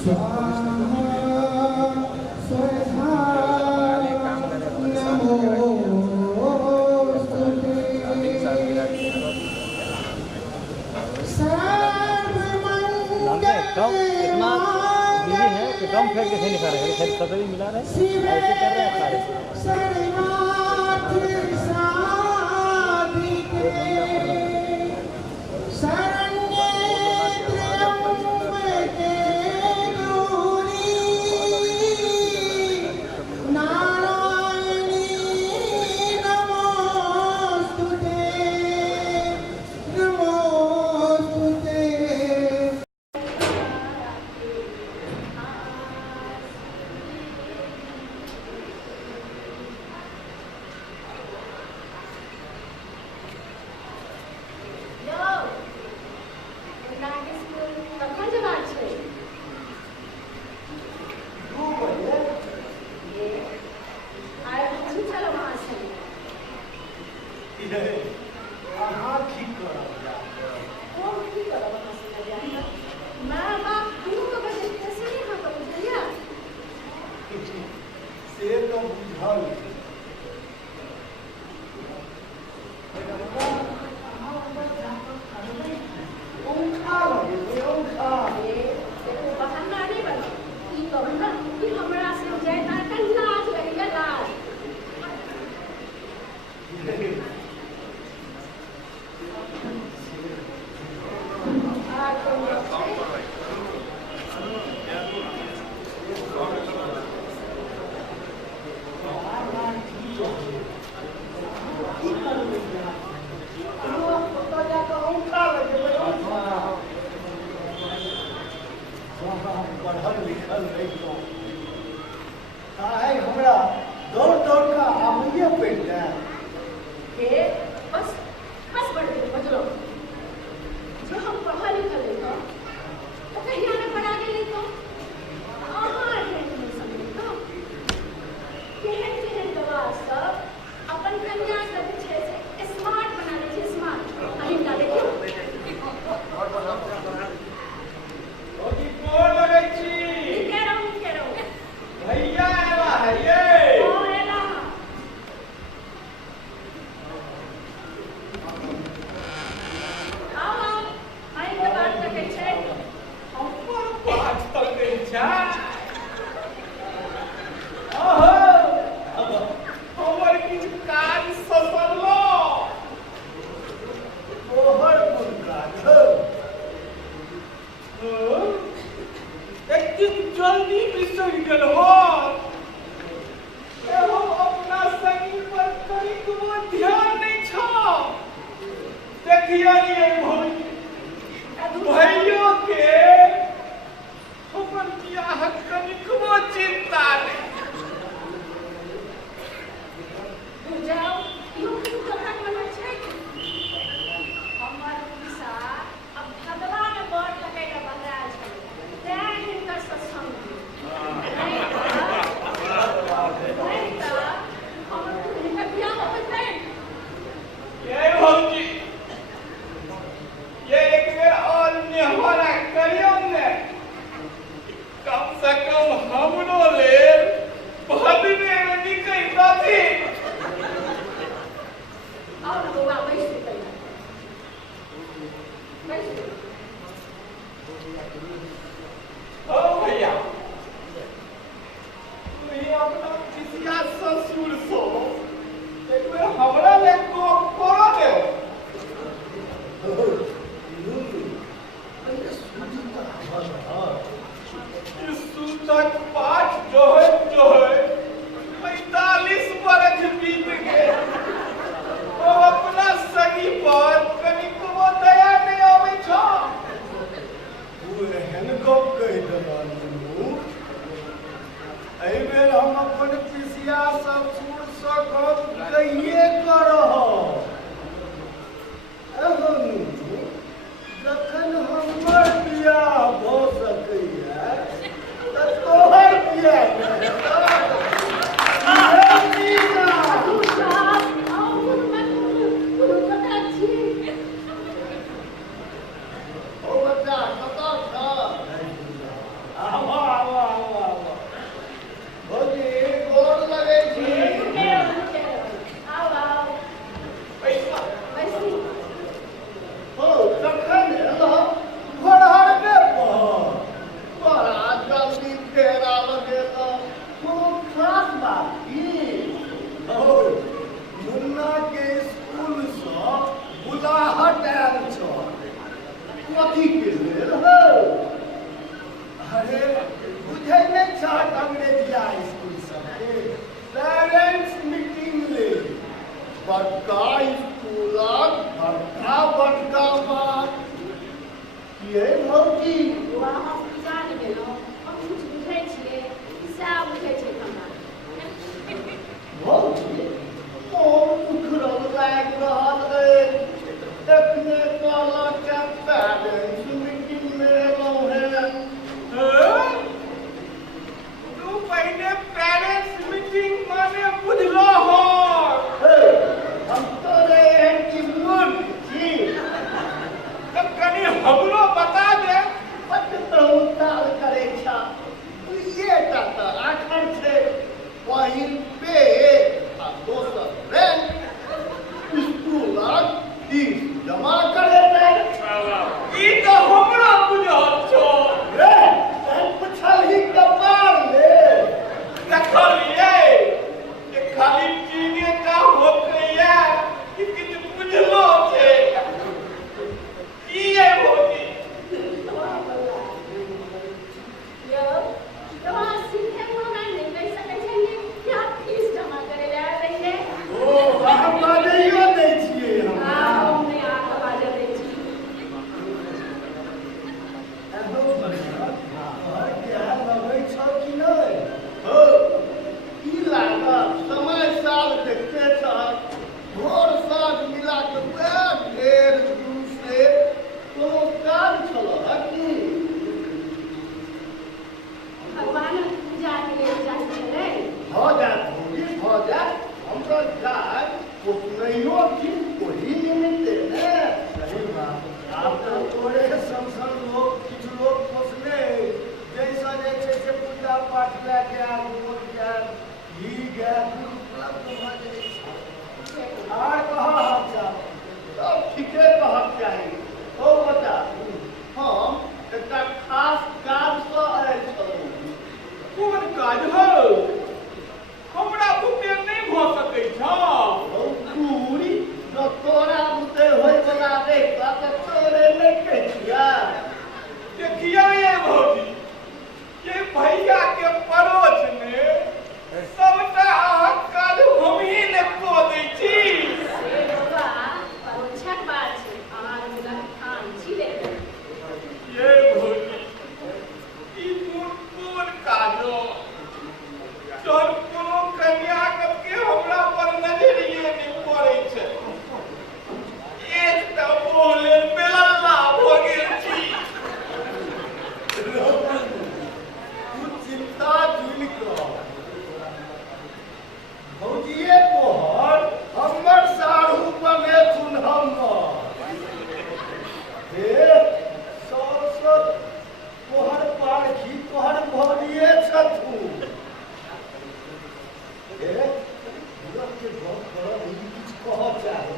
इतना बिजी है कि ड्रम फेंक के नहीं खा रहे हैं, सतरी मिला रहे ऐसे कर रहे हैं खा रहे। मुन्ना के स्कूल से बुलाहट आयल छ कथी के लेल हो अरे बुझे नहीं छहट अंग्रेजिया स्कूल सबके पेरेंट्स मीटिंग ले बड़का स्कूलक बड़का बात ये मौकी वहाँ जान गेलहुँ हम कुछ बुझै छियै सएह बुझै छै हमरा मौकी मोन उखड़ल लागि रहल अछि एखने कहलक जे पेरेंट्स मीटिंग में एलहुँ हेँ तू पहले पेरेंट्स मीटिंग माने बुझलो हो हम तोरे एहन की मूर्ख छी तो कनी हमरो बता दे बड्ड बहुताल करै छ दुइएटा तऽ आखर छै पहिल पे आ दोसर रैंक स्कूलक फीस जमा करेतै ई तो हमरो बुझल छो रे पुछलही कपार ले देखलिए ये खाली चीने का होतैया कि किछ बुझलो छे की है होती यौ वहाँ सीधे हमरा नहीं कहि सकै छै कि आप फीस जमा करे ले आयल रहिए ओ हम बाजैयो दै छियै हम नहीं आके बाजऽ दै छी एहो बढ़िया घर के लगै छ कि नहि हो की लागत समय साल देखते छहक भोर साँझ मिला के वएह ढेर दूर से कोनो काज छलह कि भगवानक पूजा के लेल जाइ छलै भऽ जायत भौजी भऽ जायत हम तऽ जाय ओतनैयो छी ओही निमित्ते ने सही बात आब तऽ तोरे संग लोग किछु लोग पोसने जैसा जे छै से पूजा पाठ लए के आयल मोन गायल घी गायल उपलब्ध भऽ जाइ छै आर कहाँ हालचाल सब ठीके कहक चाही ओ बता हम एकटा खास काजसँ आयल छलहुँ कोन काज हो हमरा बुते नहीं भ सकै छ पूरी जो तोरा बुते होय बला रे तऽ तोरे नहीं कहिया देखिए ये भौजी ये भैया के पड़ोस में सबटा अहाँ काज हमही ने कऽ दै छी से बौआ परोक्षक बात छै अहाँ लग खान छी लेकिन ये भौजी ई कोन काजो जहन कोनो कन्या के हमरा पर नजरिए नहीं पड़ै छै एकटा बोले बेलल्ला भ गेल छी तू चिंता जुल कर भौजिए तोहर हमर साढ़ू बने सुन हे सरस्वत तोहर पारखी तोहर भौजिए छथुन हे लोग के गप करब ई किछु कहऽ चाही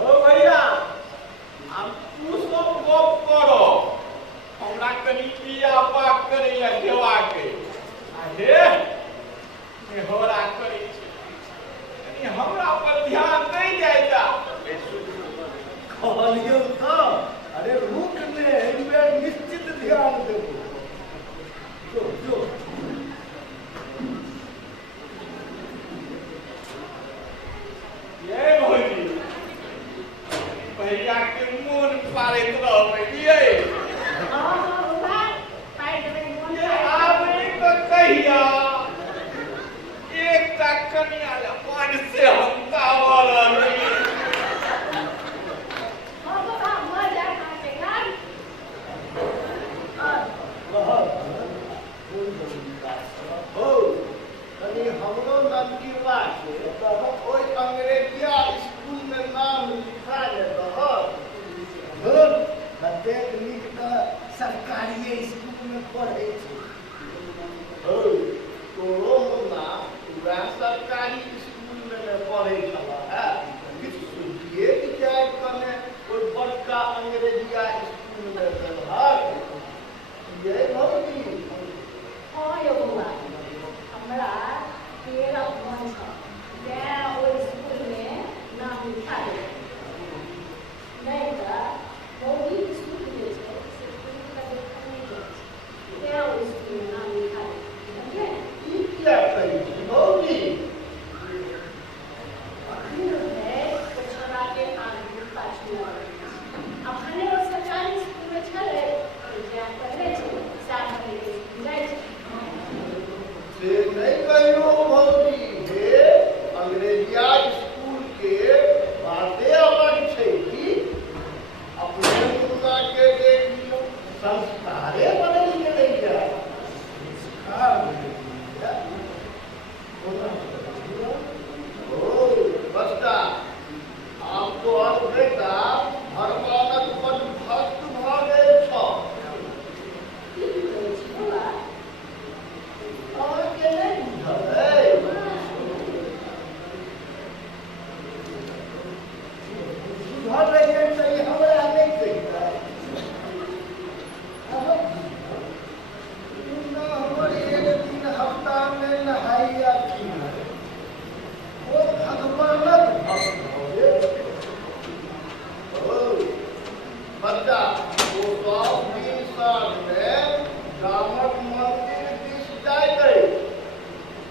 ओ भैया हम तू सब गप करो हमरा कनी बिया बात करैया देवा के आ हे मेहरा करै छै कनी हमरा पर ध्यान नहीं जाइता कहलियौ तऽ अरे रुक ने एहि बेर निश्चित ध्यान देबो जो जो ये भौजी भैया के मोन पारैत रहबै ये बौआ पाइ देबै मोन ये आदमी तो कहिया एकटा कन्या ले पान से हम तावल रही बौआ मजा आके घर हो कनी हमरो ननकी बाटे तब ओइ अंग्रेजिया स्कूल में नाम लिखा दे तब हो कतेक नीक तऽ सरकारी स्कूल में पढ़ै छै हो तोरो मुन्ना वएह सरकारी स्कूल में ने पढ़ै छलह है किछु सुनिए कि जाय कने ओइ बड़का अंग्रेजिया स्कूल में देलहक ये भौजी हाँ यौ बौआ हमरा 13 मन छ तें ओहि स्कूल में नाम लिखा दे नहीं तो बहुत स्कूल में छै से स्कूल का देखा नहीं जाए तें ओहि स्कूल में नाम लिखा दे समझे ई क्या करी भौजी अखनी है तो छोरा के आगे पाछू अखने वो सरकारी स्कूल में छले जे पढ़े छै साथ में जाय छै से नहीं कहियो भौजी हे अंग्रेजिया स्कूल के बातें अलग छै कि अपने दुर्गा के देख लियो संस्कारे बदल गेलै क्या संस्कार बदल गेलै ओ बच्चा आपको अब बेटा भगवानक बड़ भक्त भ गेल छ की कहै छै बौआ और के नहीं बुझल है बुझल रहिए तो ई हमरा नहीं कहिता हमर एक दिन हफ्ता में नहाइया की वो भगवानक भक्त भ गेल ओ बच्चा वो सब दिन साँझ में गामक मंदिर दिस जाय करे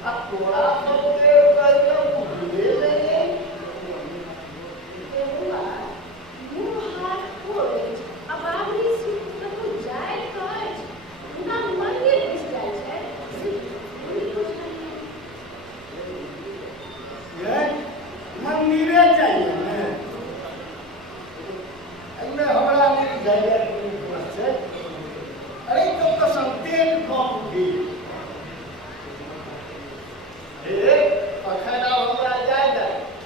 आ तोरा सबके कहियो बुझले नहीं ए बौआ मुँह हाथ खोले अब आबरी सीट कतौ जाय कहै छै उनका मंदिर दिस जाय छै से पूरी कुछ नहीं ये मंदिरे चाहिए ने एमे हमरा नहीं जाइए कोई बात छै अरे तो संतेन कम भी ए अखन हमरा जाय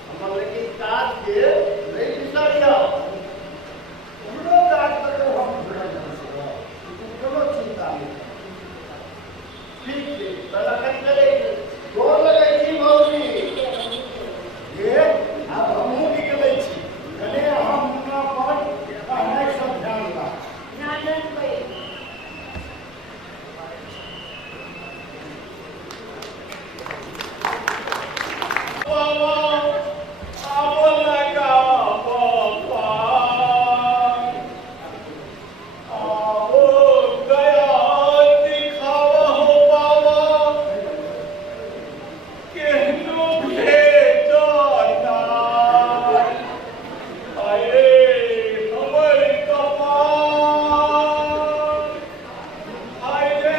हमर लेकिन काज के नहीं बिसरिया हमरो काज करो हम भूल जाए कोनो चिंता नहीं ठीक है तलखन चले गोर लगे छी भौजी ये अब हमहूँ निकलै छी कने हम हुनका पर पढ़ाई सब ध्यान ला नाटक पे बाबा अब लगा बाबा आओ दया दिखावा हो बाबा केहनो भेजना अरे हमर कपाल अरे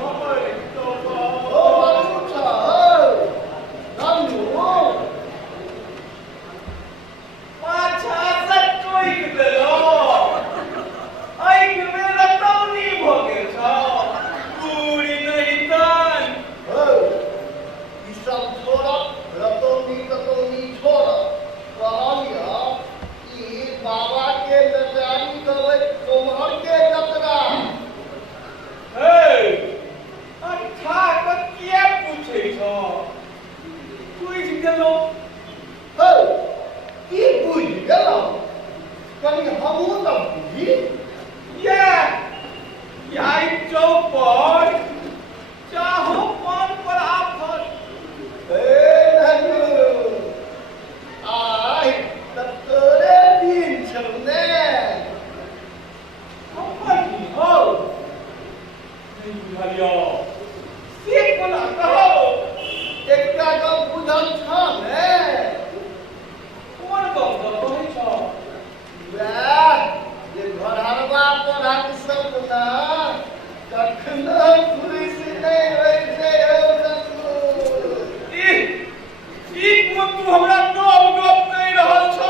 हमर ओ कपाल बाबूचा नन्नू पाछा से टोइक देलो आइक में रतौनी भ गेल छ पूरी नहीं तन ओ ई सब छोड़ रतौनी ततौनी छोड़ कहलिया ई बाबा के बेचारी गलै तोहर के जतरा हे अच्छा क के पूछै छ पूछ गेलो हे की बुझ गेलौ कनी हमहूँ तऽ बुझी ये याई चौपर चाहो पान पर आफत हे नन्नू आइ तऽ तोरे दिन छौ ने हमर की हो नहीं बुझलियो से कोना कहो एकटा गप बुझल छौ ने कोन गप कहै छ वएह जे घरहरवा पढ़त सब ना कखनो पुलिस नहीं होइ छै हो नन्नू ई कोन तू हमरा नव गप कहि रहल छ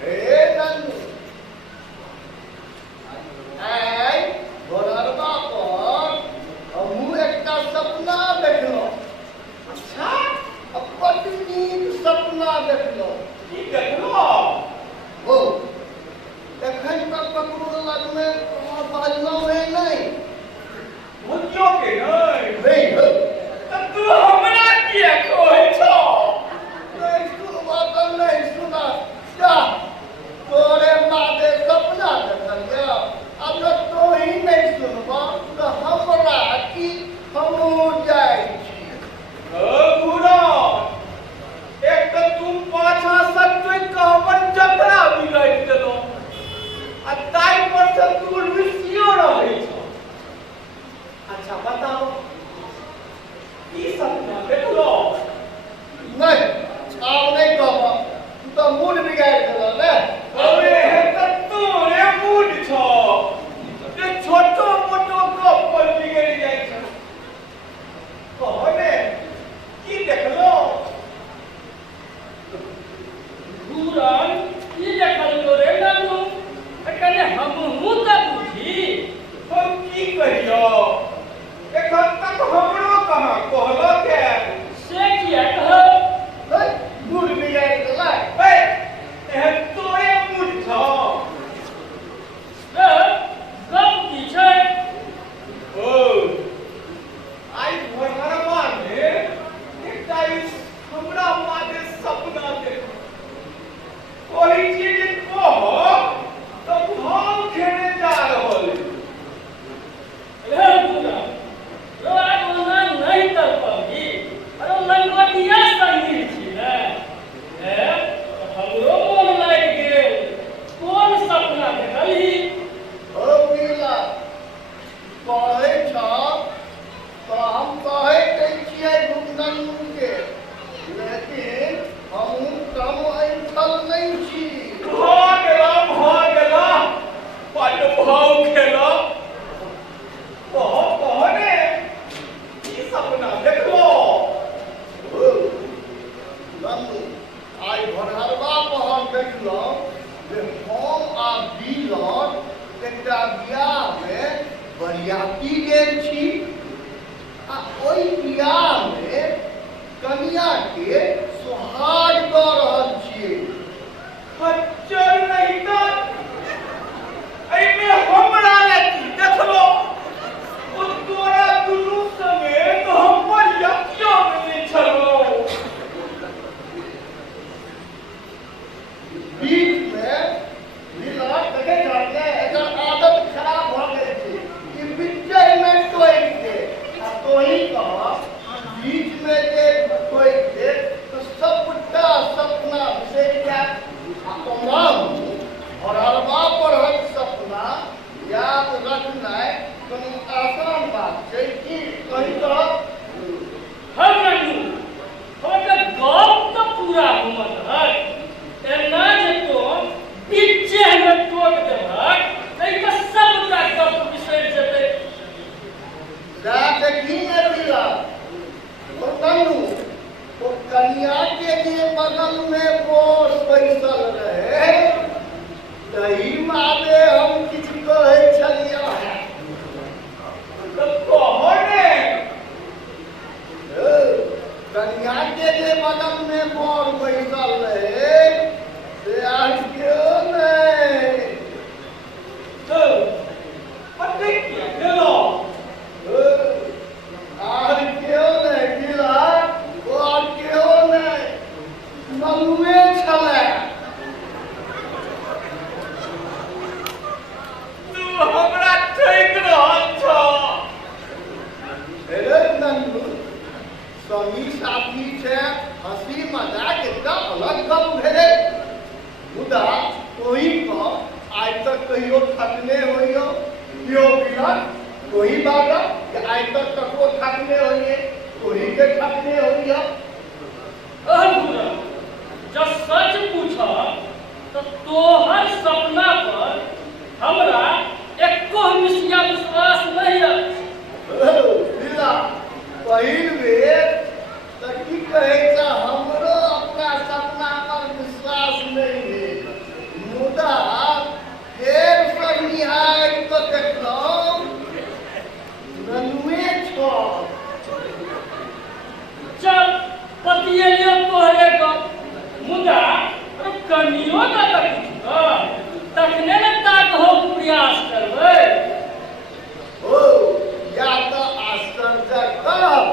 हे नन्नू आइ घरहरवा पर हमहूँ एकटा सपना देखलहुँ अच्छा आ ताई पर से तू रुसियो रहै छ। अच्छा बताओ की सपना देखलो? नहीं आब नहीं कहब, तू तो मूड बिगाड़ देला ने। अरे हे त तोरे मूड छ जे छोटो मोटो गप पर बिगड़ जाय छ। कहो ने की देखलो? गुरान की देखल तोरे नानू कने हमहू त बुझी हम की कहियो? एखन तक हमरो कहाँ कहलो के से किया कहो? नहीं मूड बिगाड़ देला। ए एहन तोरे मूड छ। गप की छै? ओ आई भोरवा में एकटा हमरा माथे सपना देखो। कोई चीज कहो तो भाव खेने जा रहल। रे गुरा रो आगोना नहीं तर पाबी। अरे लंगोटिया संगी छी ने। ए हमरो मन लाग गेल। कोन सपना देखली? ओ पीला कहै छ तो हम कहै दै छियै गुंदन के, लेकिन हम कम ऐठल नहीं छी। भागला बड भाव खेला। कहो ने की सपना देखलो? ओ नन्नू आई भरहरवा पहर देखलहुँ जे हम आ बिलन एकटा बियाह में बरियाती गेल छी, आ ओहि बियाह में कनिया के सोहाग दऽ रहल छियै। खच्चर नहीं तो एमे हमरा लगी देखलो। ओ तोरा दुनू समेत हमर यकिया में नहीं छलो। बीच में लीला देखे जाते एकर आदत खराब भ गेल छै कि बिच्चे में टोकि दे, आ तोही कह बीच में जे टोकि दे तो सबटा सपना बिसरि जायत। आ ओनाहु भरहरवा पढ़क सपना याद रखनाइ कनि आसान बात छै कि कही तऽ हम नानू हमर गप तो पूरा घुमल है। एना जे तो बीचे में टोक देबक नहीं तो सबटा गप बिसरि जेतै। सएह देखी ने लीला। ओ तन्नू ओ कनिया के जे बगल में बोर बैसल रहे तही मादे हम किछु कहै छलियै हैं। तो कहो ने कनिया के जे बगल में बोर बैसल रहे से आज क्यों नहीं? तो अते क्या खेलो? आज क्यों नहीं गिला? वो आज क्यों नहीं? नन्नुए छलै। तू हमरा ठैक रहल छ। अरे नन्नू संगी साथी छै, हंसी मजाक एकटा अलग गप भेलै। मुदा ओही पर आइ तक कहियो थकने होइयो? केओ बिलन ओही बात कि आइ तक ककरो थकने होइए? ओही के थकने होइए? गुरा जब सच पूछा तो तोहर सपना पर हमरा एको मिसिया विश्वास नहीं है। लीला पहिल बेर तऽ की कहै छै हमरो अपना सपना पर विश्वास नहीं भेल, मुदा फेर सँ निहारि कऽ देखलहुँ नन्नुए छल। चल पतियलियो तोहरे गप। मुदा कनियो न देखी तखने न ताकहो प्रयास करबै। ओ या तऽ आश्चर्य कहब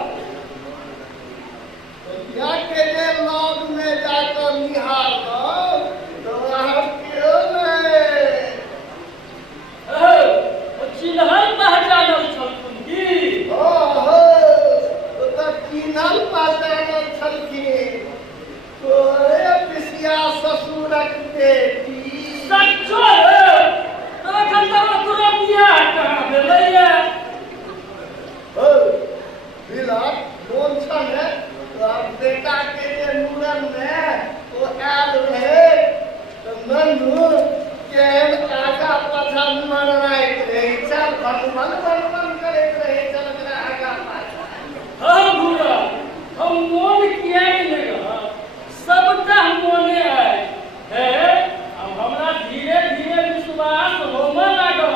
या के जे लग में जाकर निहारलहुँ तो अहाँ केओ नहीं। चिन्हल पहचानल छलखुन की? ओहो ओ तऽ चिन्हल पहचानल छलखिन। तोरे पिसिया ससुरक बेटी। सच्चो है? मनमनाइत रही चल मन करैत रही चल जरा आगा पाछा हाँ बुरा हम मोन किया नहीं रहा सबटा मोने है अब हमरा धीरे धीरे विश्वास होने लागल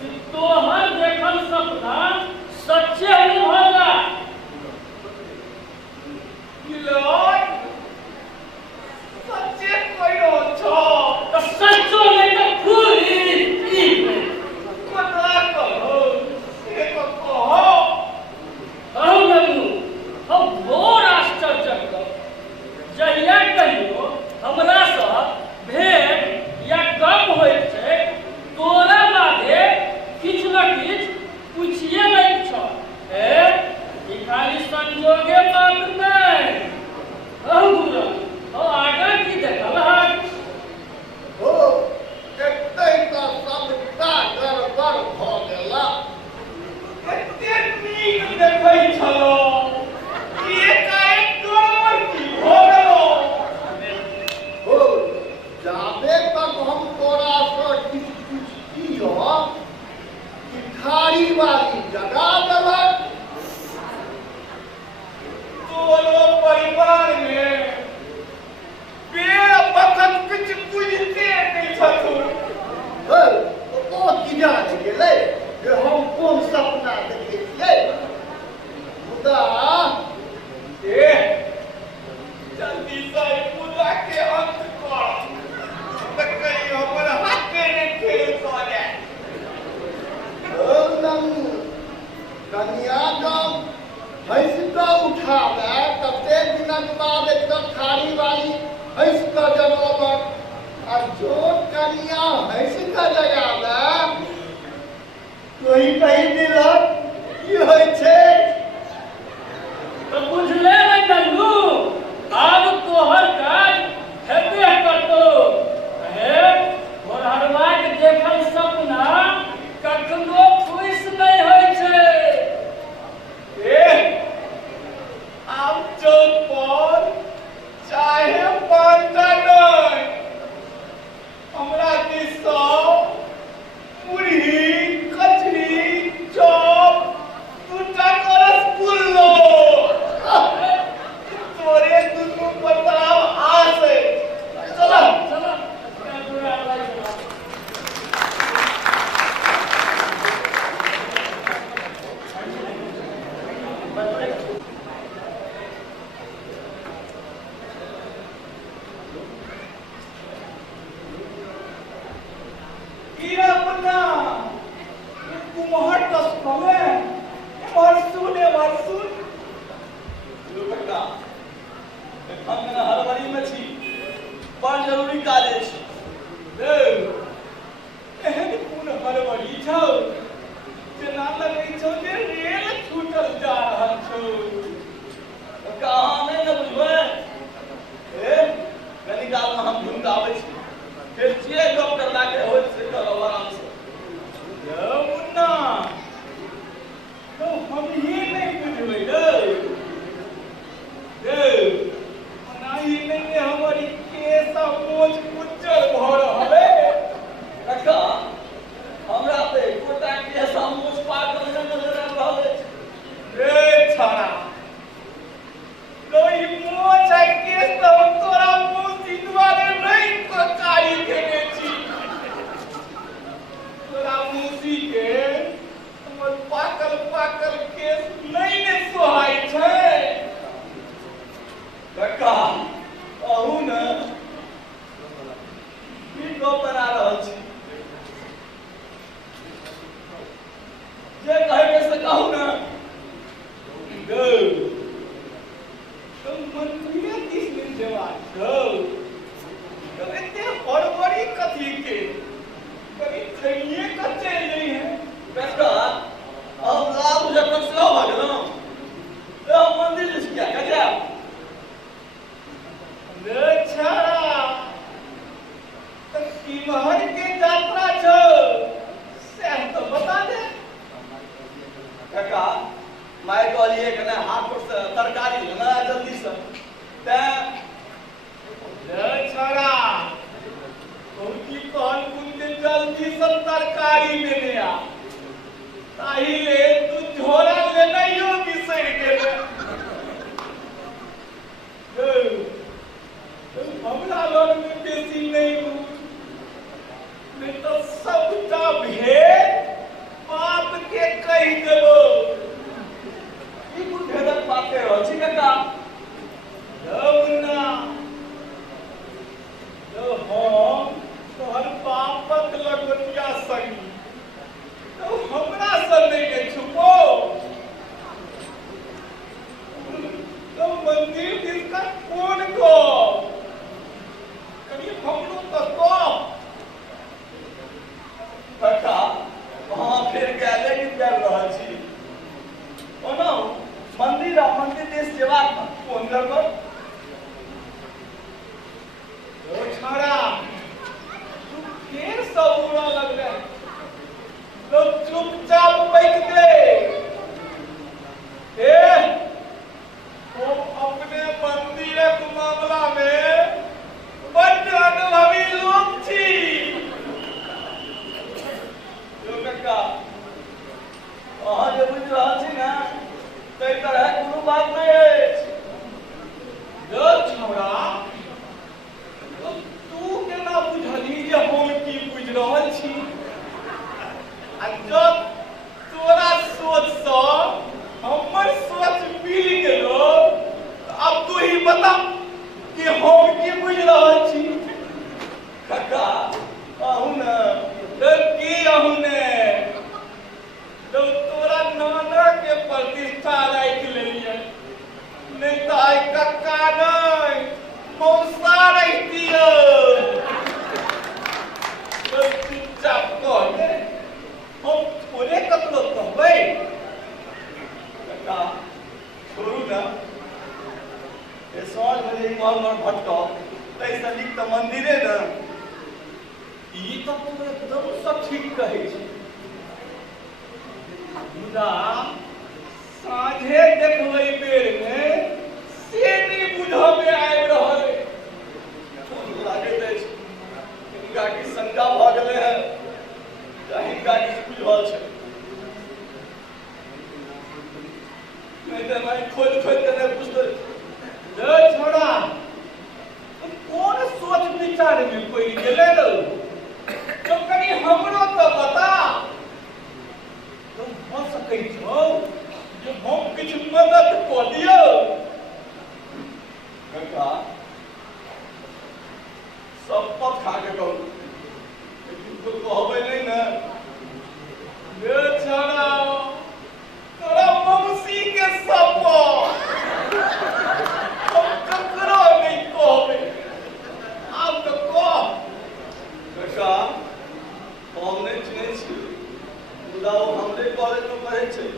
कि तोहर देखल सपना सच्चे नहीं होगा मिलन सच्चे कहियो छो तो सच्चो नहीं तो फूली कोना कहो से कहो कहू ननु हम घोर आश्चर्य जहिया कहियो हमरा सँ भेंट या गप होइत छै तोरा बादे किछ न किछ पूछिए लैत छ ई खाली संजोगे मात्र नहि कहू बुरा हम आगाँ की देखल हन हो एतै तऽ सबटा गड़बड़ भऽ गेला कते नीक देखै छलो एकाएक तोर की भऽ गेलो हो जाबे तक हम तोरा सँ किछु पूछतियौ कि खाड़ी वाली जगा देलक तोरो परिवार में बेर बखत किछ बुझते नहीं छथुन ओ की जान गेलै जे हम कोन सपना देखै छियै मुदा ए जल्दी से पूजा के अंत कर त कहीं हमर हाथ के नहीं फेल क जाए कन्या जब हंस कऽ उठाबे कते दिनक बाद एकदम खाड़ी वाली हंस कऽ जगौलक आ जो कन्या हंस कऽ जगाबे तोही कहि दिलक की होइ छै तो बुझले नहीं नन्नू अब तोहर काज हेबे करतो हे घोरहरवा के देखल सपना कखनो खुश नहीं होइ छै ए आब चौक पर चाहे पांता नहीं हमरा दिस मुरही कचरी चॉप दूटा करस पुल्लो तोरे दुनू बताव आसे चला चलो कीड़ा पन्ना कुमहर तस कमे मरसुन दुर्घटना हम ना हरबरी में छी बड़ जरूरी काज अछि रे एहन कोन हरबरी छौ जेना लगै छौ जे रेल छूटल जा रहल छौ कहाँ नहीं न बुझबै ए कनी काल में हम घूम के आबै छी फिर जे डॉक्टर लाके होय से करो आराम से यो मुन्ना तो हम ही नहीं बुझबै रे नहीं नहीं हमारी केस मोच उज्जर भ रहल है कक्का हमरा पे कोटा के सामोस पागल नजर आ रहल अछि रे छाड़ा लोई मोच है केस तो तोरा मोची द्वारे नहीं को कारी देने छी तोरा मोची के हमर पाकल केस नहीं ने सोहाय छै कक्का अहू न की गप बना रहल छी जे कहे के से कहू न तुम मंत्रिये किस दिन जवाब छौ तो इतने हड़बड़ी कथी के कभी थैये कच्चे नहीं है साड़ी लेने आ ताहिले तू झोरा लेनाइयो बिसरि गेले हमरा लग में बेसी नहीं तो सबटा भेद बाप के कहि देबो ई कुल भेदक बात कह रहल छी कका ना तो हम तोहर बापक लगोटिया संगी तो हमरा से नहीं के छुपो तो मंदिर जिसका कौन को कभी हमरो तो कका वहाँ फिर गेले कि कर रहल छी ओना मंदिर आ मंदिर देश सेवा कोन करबो ओ छाड़ा तू फिर सब उड़ा लग रहा तो चुपचाप बैठ दे हम अपने मंदिरक मामला में बड्ड अनुभवी लोग छी जो कका अहाँ जे बुझि रहल छी ना ताहि तरह कोनो बात नहीं अछि जो छौड़ा तू केना बुझली जे हम की बुझि रहल छी आ जब तोरा सोच सँ हमर सोच मिल गेलो अब तू ही बता कि हम की बुझि रहल छी कका आहू न तो की अहू ने तो तोरा नाना के प्रतिष्ठा राखि लेलिए नहीं तो आई कक्का नहीं मौसा रहितियो तो चुपचाप कह दे हम थोड़े ककरो कहबै कका छोड़ू ना ये साँझ में जे इमहर भटको तैसे नीक तऽ मंदिरे न ई तो तू एकदम से ठीक कहै छी मुदा साँझे देखबै बेर में से नहीं बुझऽ में आबि रहल लागैत अछि हिनका की शंका भऽ गेलै हँ या हिनका की बुझल छै नहीं तऽ मैं खोज के नहीं बुझतै जो छोड़ा कौन सोच विचार में पड़ गेले रो तो कनी हमरो तो बता तुम हो सकै छौ जे हम किछ मदद कऽ दियौ कका शपथ खा के कहू लेकिन तो कहबै नहीं ना जो छोड़ा तोरा मौसी के शपथ हम ककरो नहीं कहबै आब तो कह कका हम नहीं चिन्है छी मुदा ओ हमरे कॉलेज में पढ़ै छै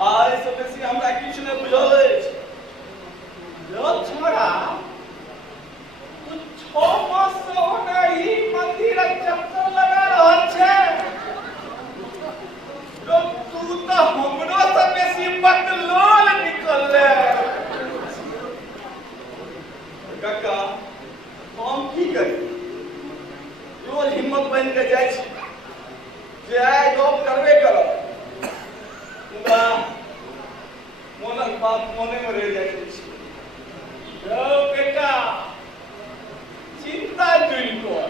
आ एहिसँ बेसी हमरा किछु नहीं बुझल अछि जो छोड़ा तू 6 मास से ओनाही मंदिरक चक्कर लगा रहल छै जो तू तो हमरो से बेसी बकलोल निकलले कका हम की करी रोज हिम्मत बन के जाइ छी जे आइ गप करबे करब मुदा मोनक बात मोने में रह जाइत अछि जो बेटा चिंता दूर कर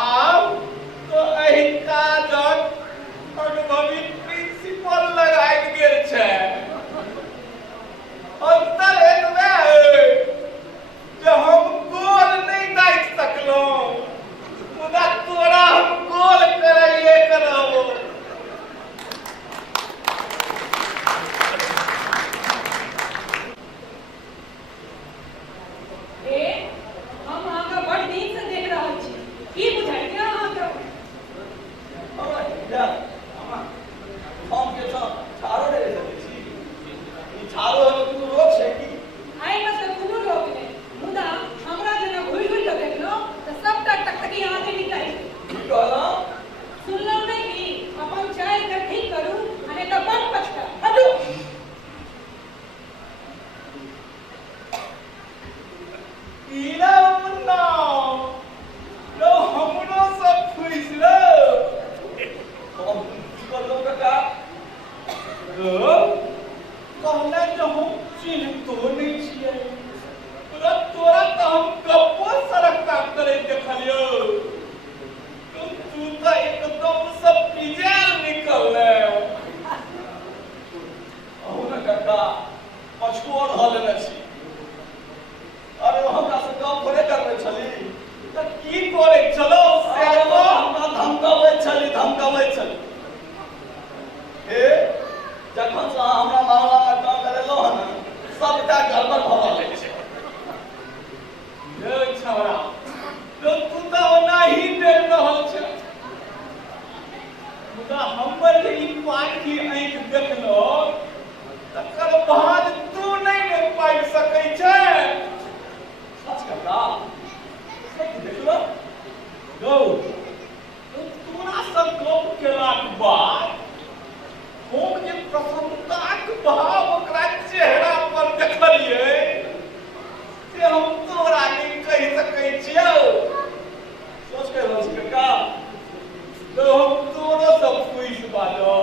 आब तो एहि काजक अनुभवी प्रिंसिपल लगाइ गेल छै अंतर एतबे है जे हम गोल नहीं दागि सकलहुँ मुदा तोरा हम गोल कराइए करबो धमकाबै छल। हे जखन से अहाँ हमरा मामलामे काम करेलहुँ हँ ने, सबटा गड़बड़ भऽ रहल छै। रे छौड़ा, तू तऽ ओनाही डरि रहल छै, मुदा हमर जे ई पाठी आँखि देखलहुँ तकर बाद तू नहीं ने पाबि सकै छै। सच कका, सच देखलहुँ? गौ, तोरा सब गप केलाक बाद हम जे प्रसन्नताक भाव ओकरा चेहरा पर देखलियै से हम तोरा नहीं कहि सकै छियौ। सोच के रहल छी कका। तो हम तोरो सब पूछि बाजो।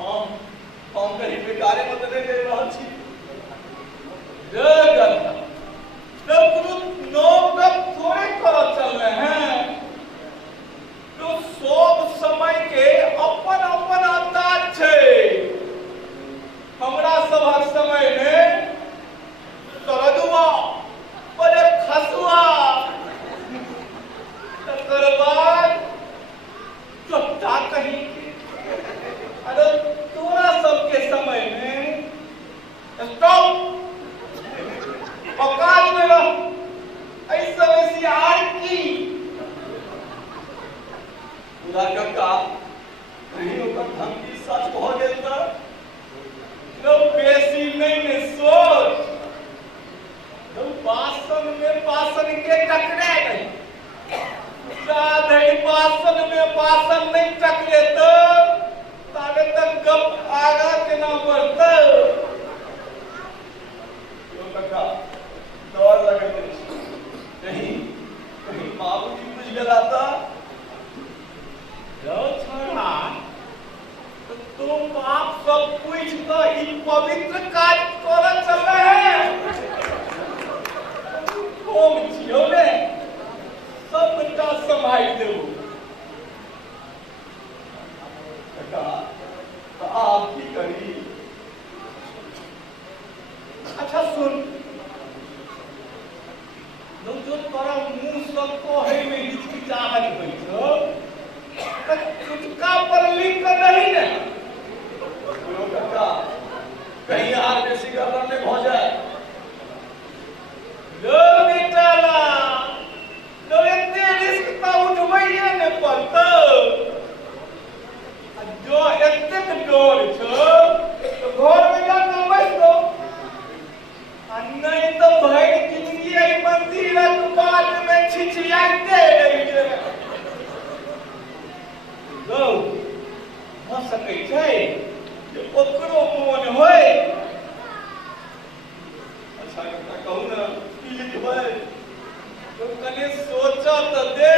हम कहीं बेकारे में तो नहीं रह रहल छी। रे गधा, तो कोनो नौकत थोड़े करऽ चलले हैं। तो सब समय के अपन अपन अंदाज छै। हमरा सभक समय में सरदुआ, बड़े खसुआ, तकर बाद चोट्टा कहीं के। अरे तोरा सबके समय में स्टॉप, औकात में रह, ऐसा वैसी आर की। मुदा कका, कहीं ओकर धमकी सच भऽ गेल तऽ? लो बेसी नहीं ने सोच। लो बासन में बासन के टकरे नहीं। साधे बासन में बासन नहीं टकरे तो ताबे तक गप आगा केना बढ़तै? यो कका, डर लगैत अछि। कहीं बाबूजी बुझि गेला तऽ? लो छोड़ा, तो तुम बाप सब पूछ कऽ ई पवित्र काज करऽ चलले हैं। हम छियौ ने, सबटा सम्हारि देबो। कका, तऽ आब की करी? अच्छा सुन, जो तोरा मुँह से कहै में हिचकिचाहट होइ छौ, तऽ चुटका पर लिख कऽ नहीं ने। यो कका, कहीं आर बेसी गड़बड़ नहीं भऽ जाए। लो बेटाला, लो एते रिस्क तऽ उठबैये ने पड़तौ। आ जो एतेक डर छौ तऽ घर में जाकऽ बैस जो। आ नहीं तो भरि जिंदगी एहि मंदिरक बाट में छिछियाइते रहि जेबै। गौ, भऽ सकै छै जे ओकरो मोन होय। अच्छा कका, कहू ने, की लिखबै? तो कने सोचऽ तऽ दे।